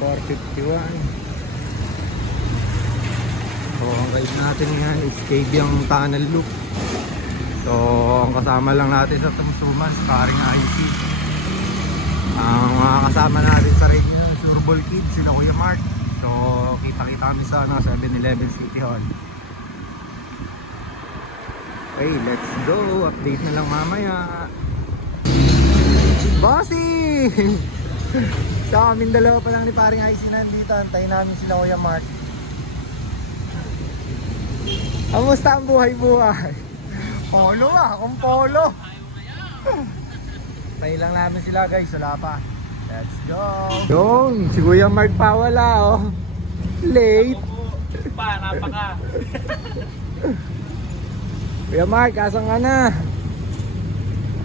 451. So ang ride natin ngayon is Cabiang Tunnel Loop. So ang kasama lang natin sa Tumsuman, paring IC. Ang mga kasama natin sa ride nyo, Surbol Kids, sila Kuya Mark. So kita-kita kami sa 7-Eleven City Hall. Okay, let's go. Update na lang mamaya. Bossy! Sa amin dalawa pa lang ni paring IC nandito. Antayin namin sila Kuya Mark. Kamusta ang buhay-buhay? Polo kung polo. Tayo lang namin sila guys, wala pa. Let's go. Yung, si Kuya Mark pa wala oh. Late. Pa, napaka. Kuya Mark, asan ka na?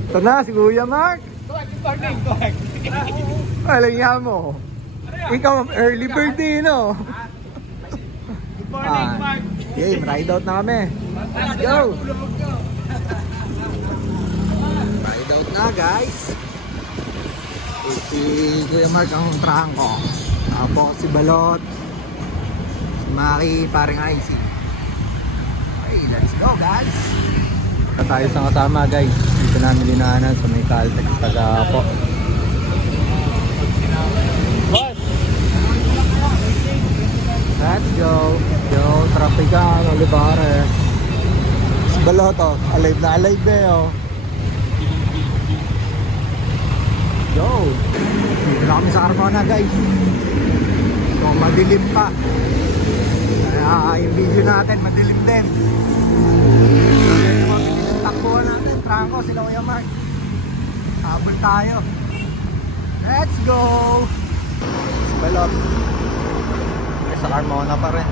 Ito na si Kuya Mark. Correct. Alam niya mo. Ikaw early birthday no? Good morning, Mark. Game, ride out na kami. Let's go. Ride out na guys. Si Kuya Mark ang trangko. Tapos si Balot. Si Maki, paring IC. Okay, let's go guys. Tayo sa kasama guys. Dito namin dinaanan sa may Caltex Tagapo. Boss. Let's go. Yo, Trafican, Olivares. Si Baloto, alive na alive eh oh. Yo. Dito na kami sa Carmona guys. So madilim pa. Kaya yung video natin madilim din. Kaya yung mabilis ang takbuhan natin. Franco, sila Kuya Mark. Habol tayo. Let's go. Si Balot. Sa Carmona pa rin.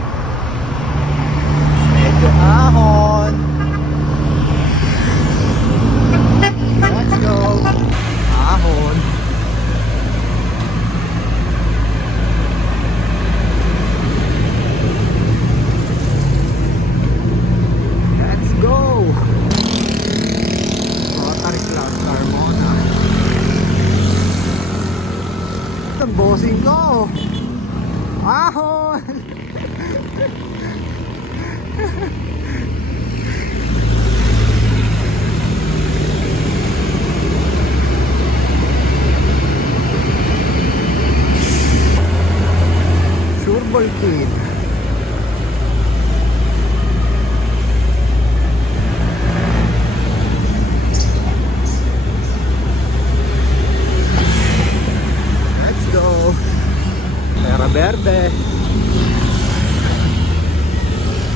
Medyo ahon. Let's go. Ahon. Let's go. Tarik lang Carmona. Ito ang bossing ko. Ahon! Surbol Kid. Let's go. Terra Verde.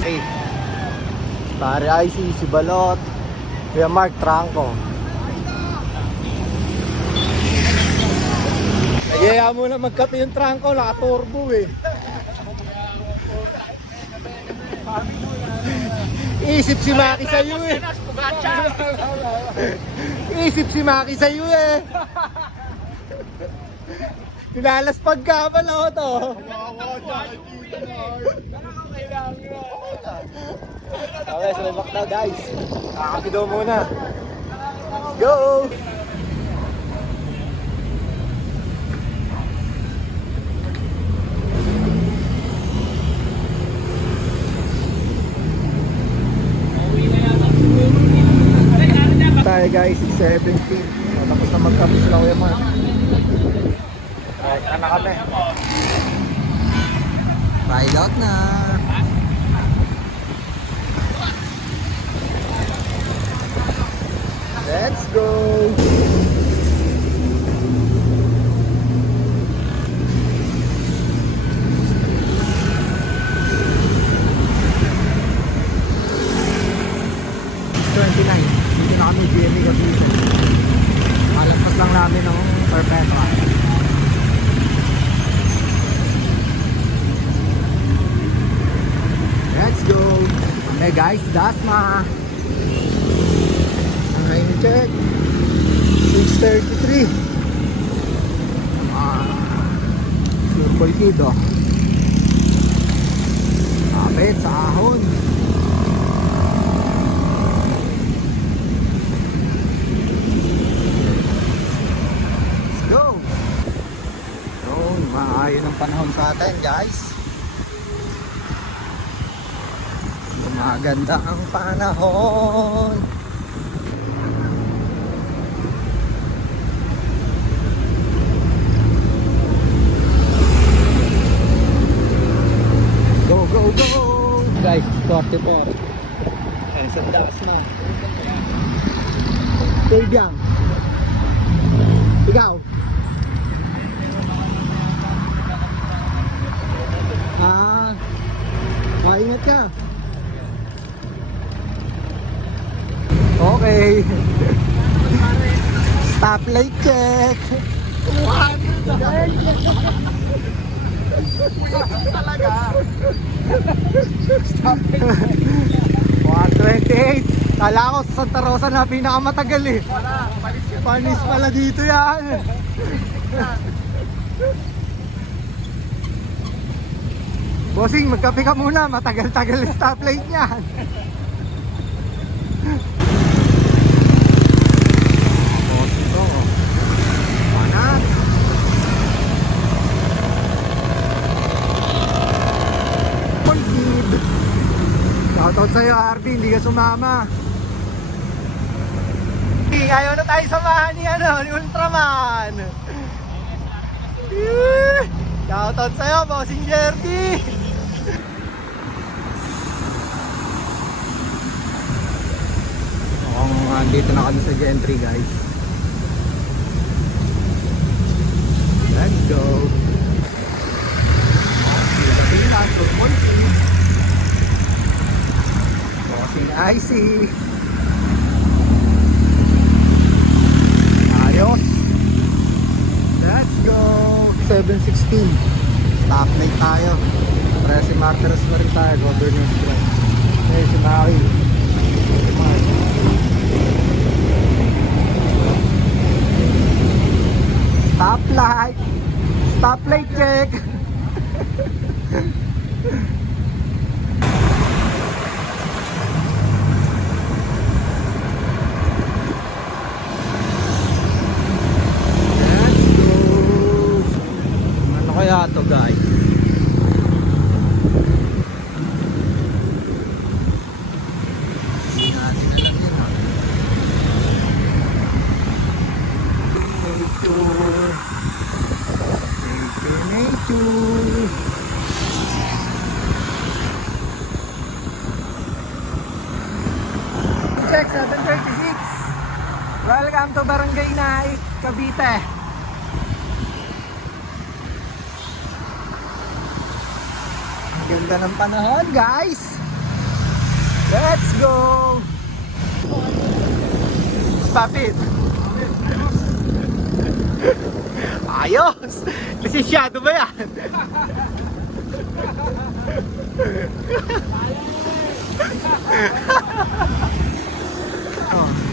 Hey. Pare IC, si Balot. Kuya Mark, Trangko. Nagyaya mo na magkape yung Trangko, naka-turbo eh. Isip si Maki sa'yo eh. Isip si Maki sa'yo eh. Pinalaspag ka pa na to. Okay, so back na guys. Kakapido muna. Go! Tayo guys, 6:17. Tapos na magkapi sila Kuya Mark. Right, na kami. Ride out na. Let's go. Dito na kami GMA kasi malagpas lang namin ng Perpetua. Let's go. Hey guys, Dasma. Time check 6:33. Surbol Kid oh. Kapit sa ahon. Let's go. So, maayon ang panahon Maganda ang panahon. Go, go, go! Guys, 44. Ay, sa taas na. Tigang. Ikaw. Ingat ka. Okay. Stoplight check. Talaga. 128. Kala ko sa Santa Rosa na pinakamatagal eh. Wala, Panis pala dito yan. Bossing, magkape ka muna. Matagal-tagal yung stoplight niyan. Bossing to. Panat. Kid. Shoutout sa'yo, Arby. Hindi ka sumama. Ayaw na tayo samahan ni Ultraman. Shoutout sa'yo, Bossing Jerdy. Andito na kami sa Gentry, guys. Let's go. Bossing Icy. Ayos. Let's go. 716. Stoplight tayo. Presi Martires na rin tayo. Governors Drive. Okay, si Maki. Stoplight. Stoplight check. Let's go. Ano kaya to, guys? Check 736. Welcome to Barangay Nai, Cavite. Ganda ng panahon, guys. Let's go. Stop it. Ayos. Lisisyado ba yan?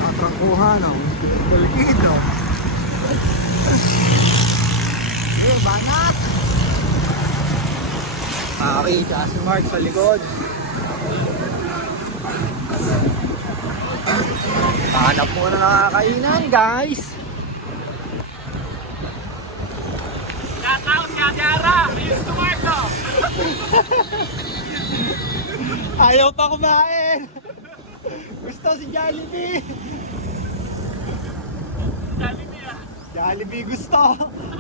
Atrakuhan, Bulkido. Banat. Okay, tsaka si Mark sa likod. Hanap muna nakakainan, guys. Shoutout ka, Jara. Ayos to Marco. Ayaw pa kumain. Gusto si Jollibee. Jollibee ah. Jollibee gusto.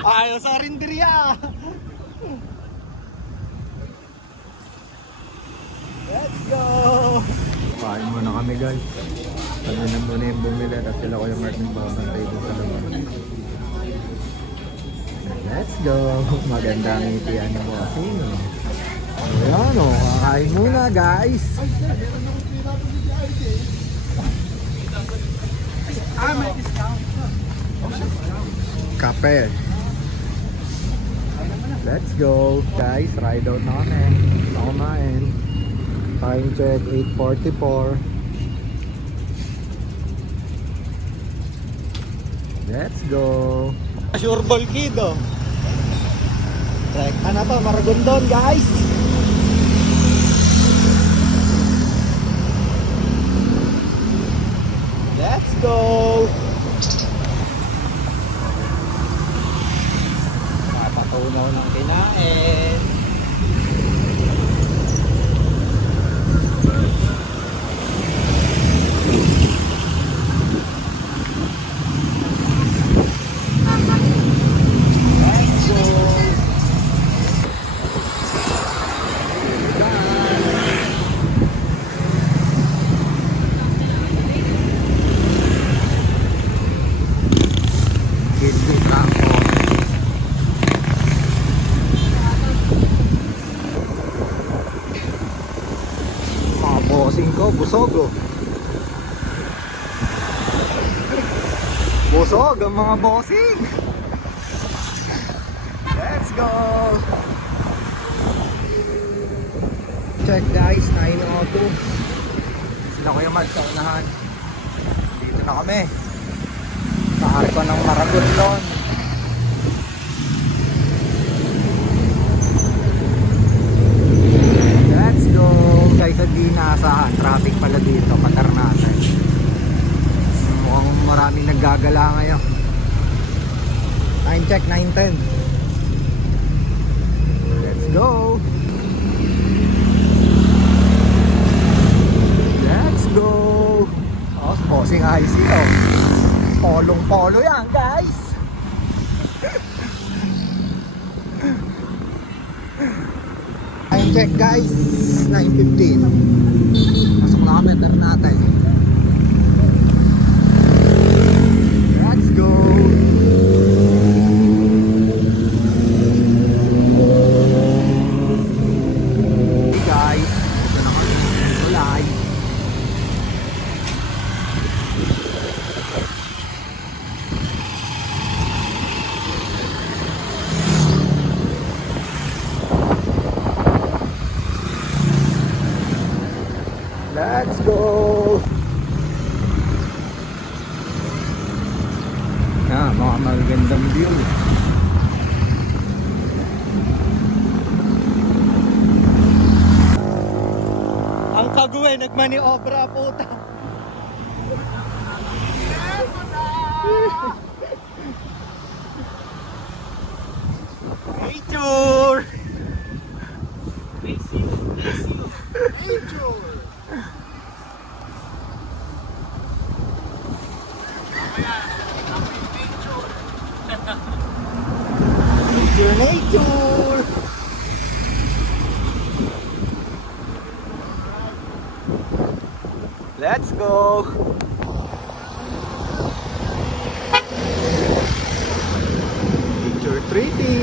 Ayaw sa rinderya. Let's go. Kain muna kami, guys. Kami na muna yung bumili at sila ko yung Mark ng babantay doon sa labas. Let's go. Maganda ang itian ni Bossing. Ayan o, kakain muna, guys. May discount. Kape. Let's go. Guys, ride out na kami. Na kumain. Time check, 8:44. Let's go. Sureball Kid, oh. Ano to, Maragondon, guys. Let's go. Napatunaw ng kinain. bossing ko, busog oh. Busog ang mga bossing. Let's go. Check guys, 9:02. Sila ko yung sa unahan. Dito na kami. Sa arko ng Maragon doon. Let's go. Guys, hindi naasahan. Traffic pala dito, patar natin. Mukhang maraming naggagala ngayon. Time check, 9:10. Let's go. Let's go. Oh, bossing IC oh. Polong-polo yan guys. Time check guys, 9:15. Pasok na kami, tar natin. Let's go. Hey guys, ito na kami. Tulay. Let's go! Mga magandang view. Ang kaguwe, nagmaniobra puta. Nature! Nature! Nature! Let's go! Nature treaty!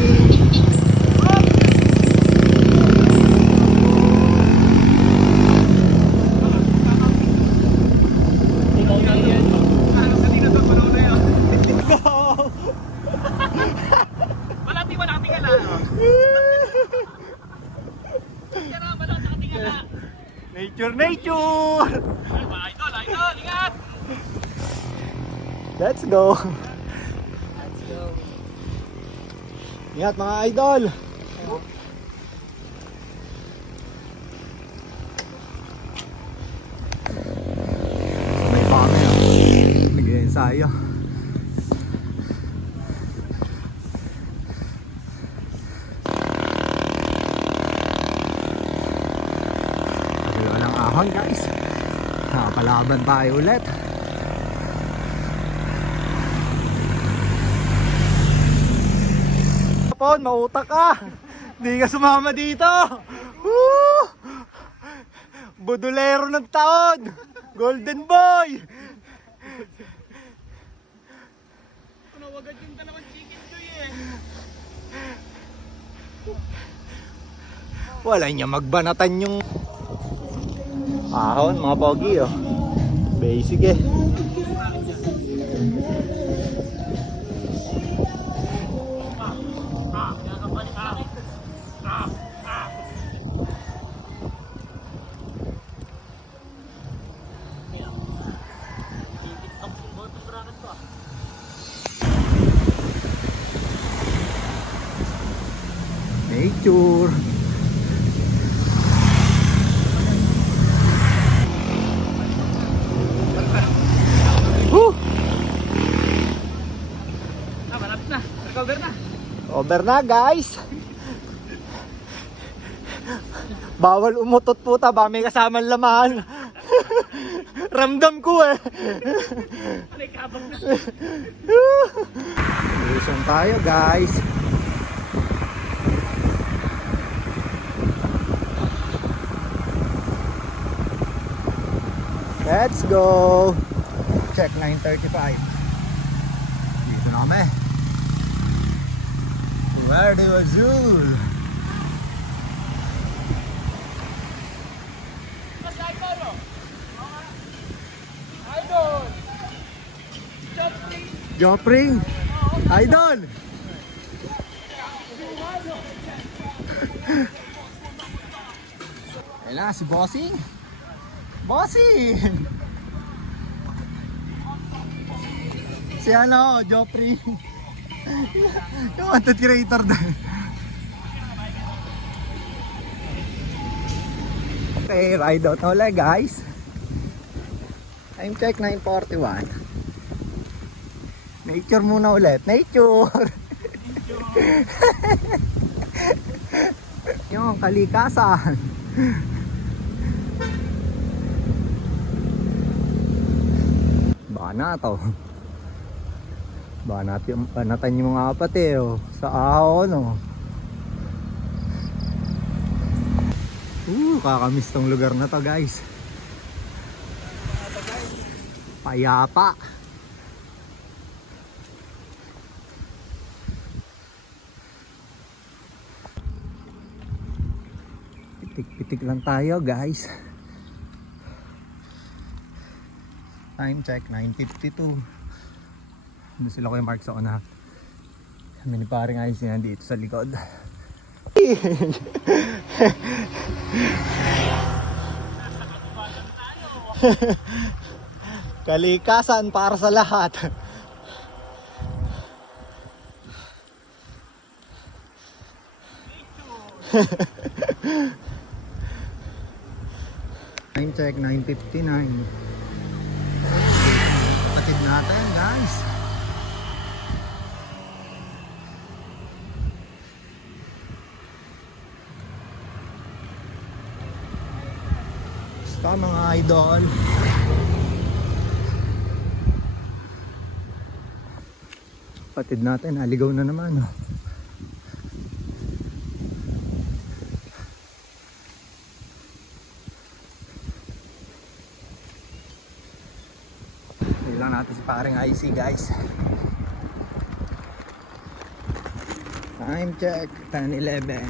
Nature, nature! Ay, mga idol, idol, ingat! Let's go! Let's go. Ingat mga idol! May pame ah. Nag-ensayo. Ahon guys, nakapalaban tayo ulit. Pon, mautak ka. Hindi ka sumama dito. Woo! Budulero ng taon. Golden boy. Nawagan yung dalawang chicken joy eh. Wala niya magbanatan yung ahon, mga pogi oh. Basic eh. Nature. Malapit na. Recover na. Over na guys. Bawal umutot puta, ba may kasamang laman. Ramdam ko eh. Alay, kabang na. Lusong tayo guys. Let's go. Check 9:35. Dito na kami. Verde Azul. Mas ay, Toro. Jopring! Idol! Kailangan si Bossing! Bossing! Si ano, Jopring! Yung content creator na. Okay, ride out na ulit guys. Time check 9:41. Nature muna ulit. Nature! Yung kalikasan. Baka na to. Baka natin yung mga kapatid sa ahon kakamiss tong lugar na to guys. Payapa. Pitik-pitik lang tayo guys. Time check 9:52. Doon sila ko yung mark sa una. Kami ni paring ayos yan dito sa likod. Kalikasan para sa lahat. Time check 9:59. Kapatid natin guys. Basta mga idol. Kapatid natin, aligaw na naman lang natin si paring IC guys. Time check 10:11.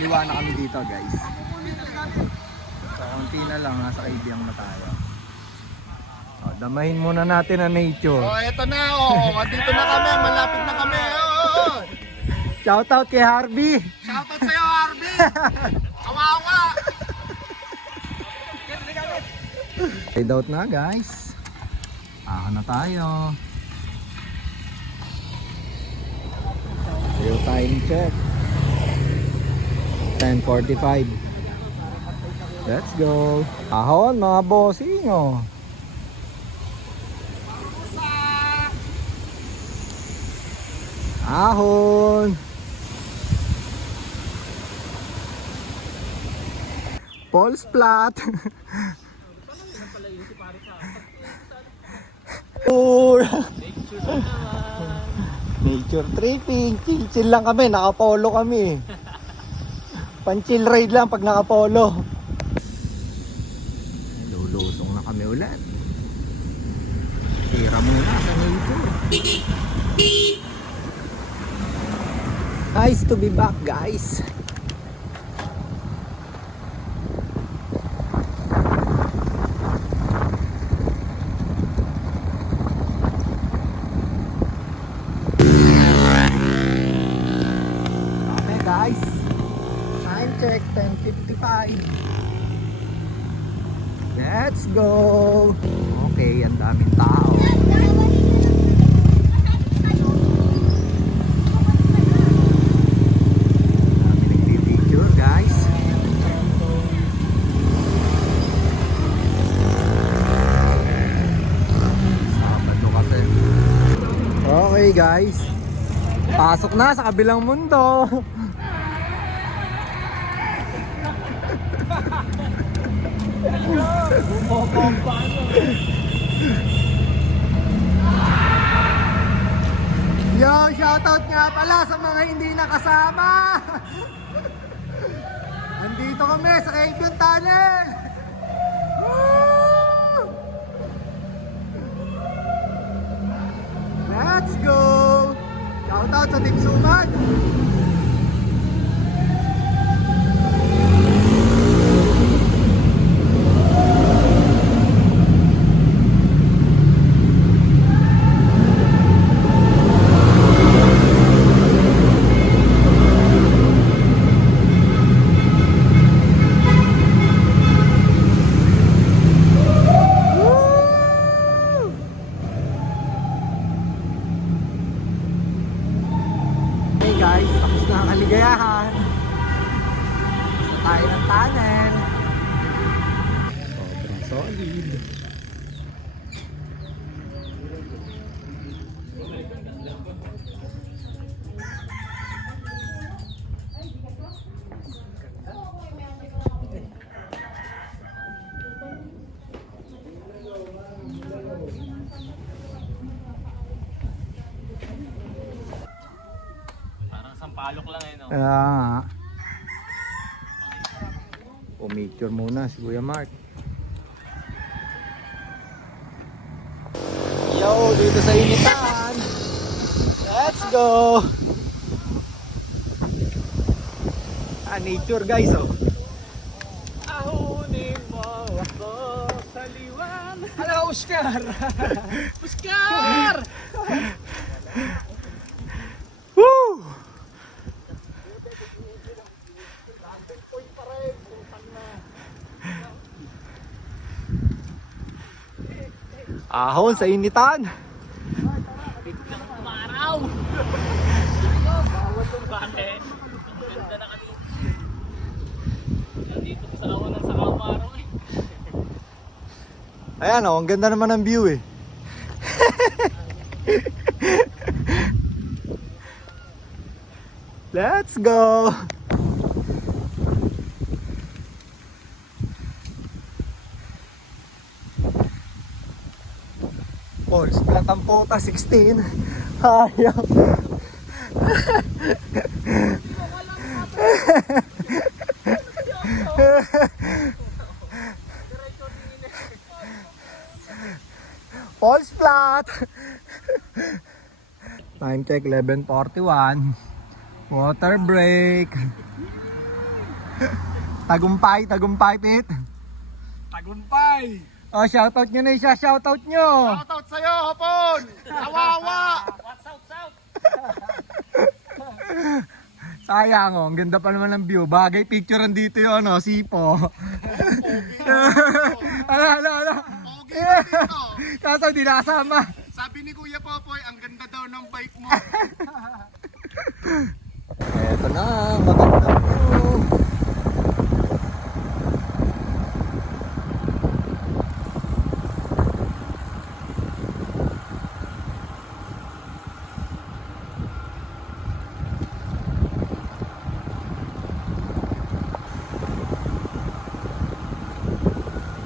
Liwa na kami dito guys. So konti na lang, nasa kaibiyang na tayo. Damahin muna natin ang nature. Eto na andito na kami, malapit na kami. Shoutout kay Harvey. Shoutout sa'yo, Harvey. Kawawa. Ride out na guys. Na tayo. Real time check 10:45. Let's go. Ahon mga bossing Ahon. Paul's Flat. Nature tripping. Chill lang kami. Nakapolo kami. Pan-chill ride lang pag nakapolo. Lulusong na kami ulit. Tira muna sa nature. Nice to be back guys. Okay guys. Time check 10:55. Let's go. Okay, ang daming tao. Okay guys, pasok na sa kabilang mundo. Yo, shoutout nga pala sa mga hindi nakasama. Nandito kami sa Cajun Tunnel. Woo! Let's go! gilid. Parang sampalok lang eh, no? Pumicture muna si Kuya Mark. Yo, dito sa initan. Let's go. Nature guys, oh. Ahunin mo ako sa liwan. Hello, Oscar. Oscar! Woo! Ahon sa initan. Biglang umaraw! Bawat yung bate. Ang ganda na kami. Nandito ko sa awan ng saka umaraw eh. Ayan, oh, ang ganda naman ng view eh. Let's go. Balls, Platampota 16. Ayaw. Falls flat. Time check 11:41. Water break. Tagumpay Pit. Tagumpay! Oh, shoutout nyo na siya, shoutout nyo. Shoutout sa'yo, Hapon! Kawawa! What's out, south? Sayang oh, ang ganda pa naman ng view. Bagay picturean dito yun, oh, sipo. Ala. Okay na dito. Kaso di nakasama. Sabi ni Kuya Popoy, ang ganda daw ng bike mo. Eto na, magandang view.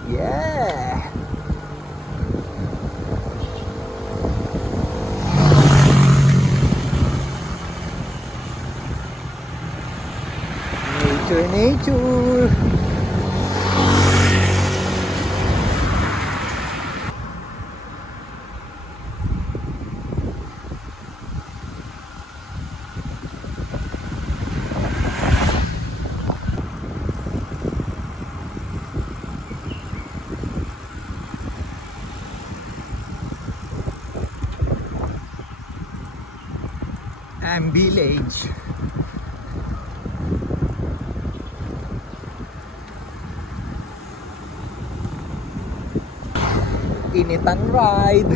Yeah! Nature. And village. Initan ride.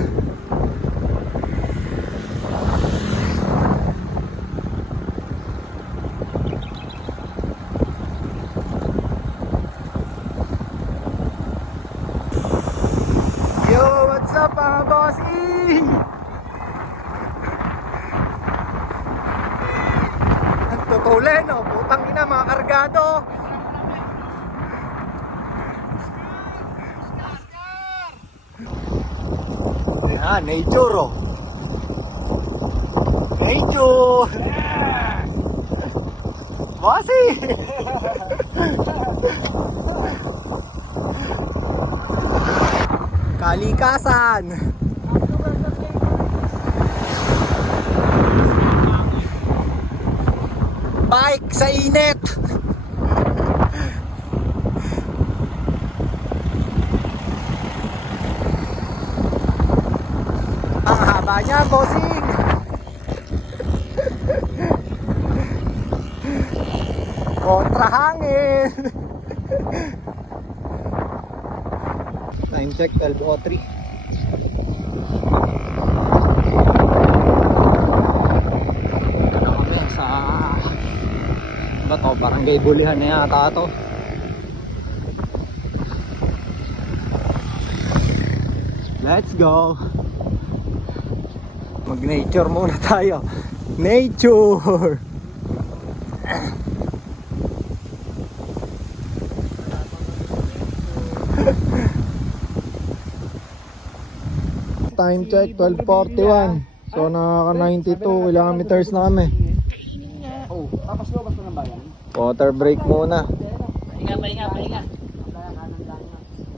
Yo, what's up mga bossing? Nagtutuli no, putang ina mga kargado. Yan, nature oh. Nature. Bossy. Kalikasan. Bike sa init. Ang haba niya, bossing. Kontra hangin. Time check 12:03. Ano kami sa ba to? Barangay Bulihan na yata to. Let's go. Mag-nature muna tayo. Nature. Time check 12:41. So nakaka 92 kilometers na kami. Oh, tapos lobas pa ng bayan. Water break muna. Pahinga.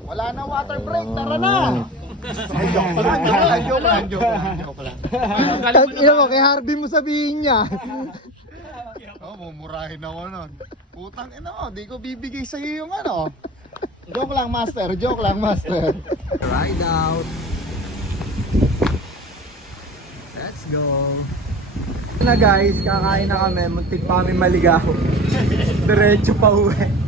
Wala na water break, tara na! Joke lang. Ina mo, kay Harvey mo sabihin niya. Oh, mumurahin ako nun. Putang ina mo, di ko bibigay sa'yo yung ano. Joke lang, master. Ride out. Let's go. Ito na guys, kakain na kami. Muntik pa kami maligaw. Diretso pa uwi.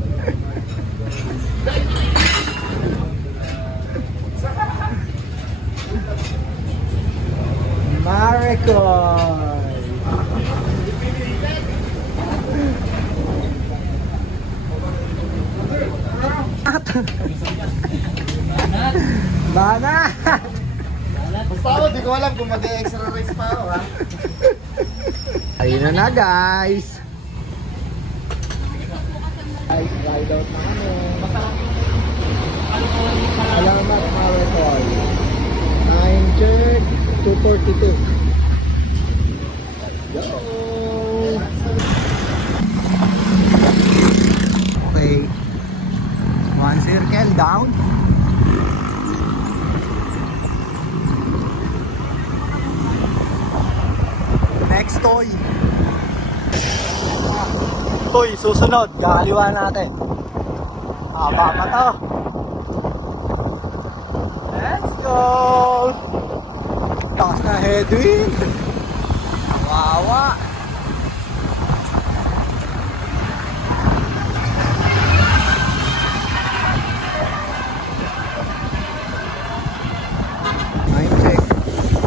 Maricoy. Bana! Basta ako, di ko alam kung mag-extra race pa ako, ha? Ayun na guys. Guys, ride out na kami. Salamat Maricoy. Time check 2:42. Go! Okay. One circle down. Next toy. Toy, susunod. Kakaliwa natin. Haba pa to. Let's go! Takas na headwind. Kawawa. Time check.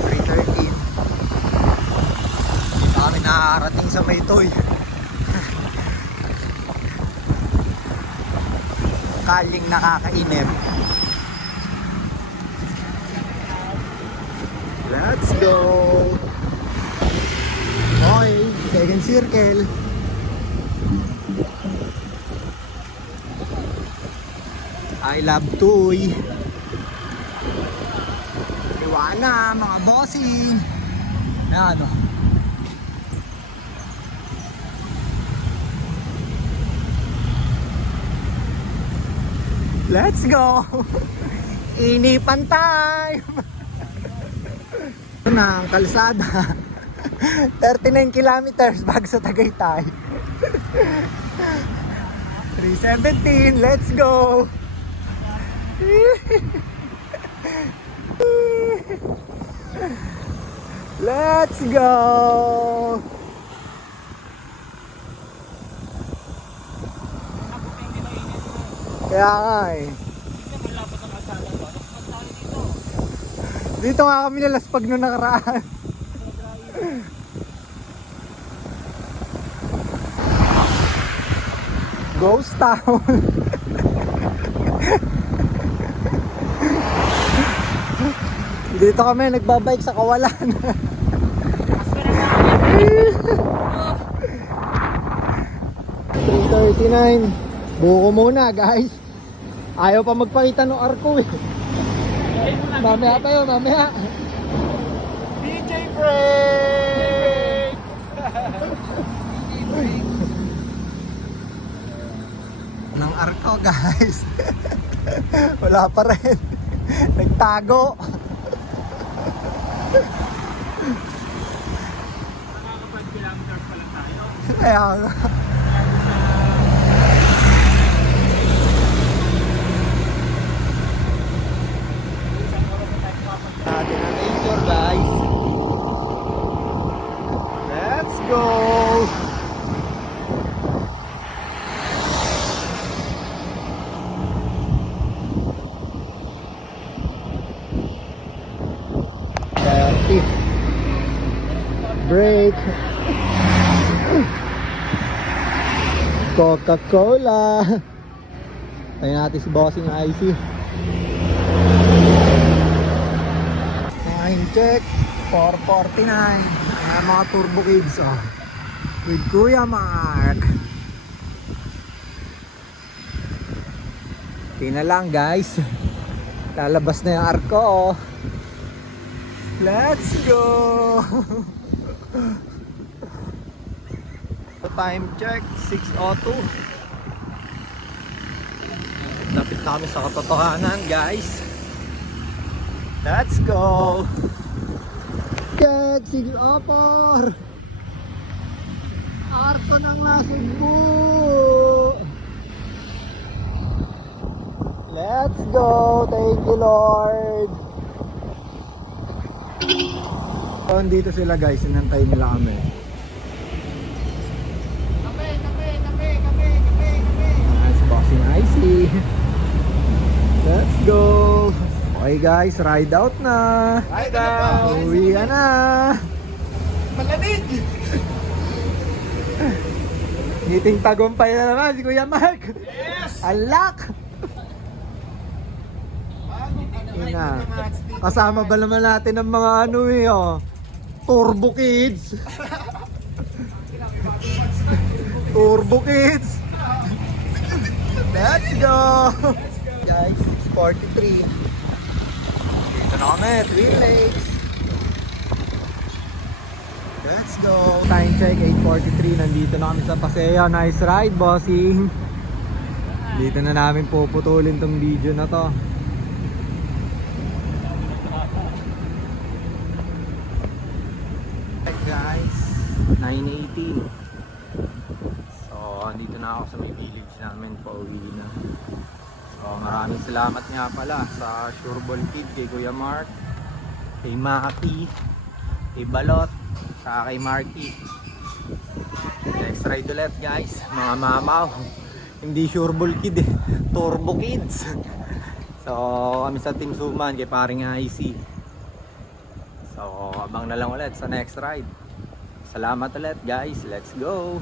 3:13. Kami nakarating sa Maytoy. Kaling nakakainip. Let's go! Okay, second circle. I love Toy. Iwana mga bossing. Yan o. Let's go! Inipan time! Ito na ang kalsada. 39 kilometers bago sa Tagaytay. 3:17, let's go! Let's go! Kaya nga eh. Dito nga kami nalaspag nung nakaraan. Ghost town. Dito kami nagbabike sa kawalan. 3:39. Buko muna guys. Ayaw pa magpakita ng arko eh. Mamaya pa yun, mamaya. DJ break! Ng arko guys. Wala pa rin. Nagtago. Nakaka 5 kilometers pa lang tayo. Kaya nga. Natin ang nature guys. Let's go! Break. Coca-Cola. Tayo natin si Bossing IC. Time check, 4:49. Ayan mga Turbo Kids, oh. With Kuya Mark. Tingnan lang guys. Lalabas na yung arko, oh. Let's go! Time check, 6:02. Lapit na kami sa katotohanan, guys. Let's go! Check, 6:04. Arko ng Nasugbu! Let's go! Thank you, Lord! So, dito sila guys, inantay nila kami. Nice boxing icy. Let's go! Okay guys, ride out na! Ride out! Uwi ka na! Malamig! Ngiting tagumpay na naman si Kuya Mark! Yes! Alak! Ina. Kasama ba naman natin ng mga ano eh, oh. Turbo Kids. Turbo Kids. Let's go. Guys, 6:43. Dito na kami, Twin Lakes. Let's go. Time check, 8:43. Nandito na kami sa Paseo. Nice ride, bossing. Dito na namin puputulin tong video na to. Guys, 9:18. So, andito na ako sa may village namin, pauwi na. So, maraming salamat nga pala sa Sureball Kid, kay Kuya Mark, kay Maki, kay Balot, saka kay Marky. Next ride ulit guys, mga mamaw. Hindi Sureball Kid eh, Turbo Kids. So, kami sa Team Suman kay paring IC. So, abang na lang ulit sa next ride. Salamat ulit guys. Let's go!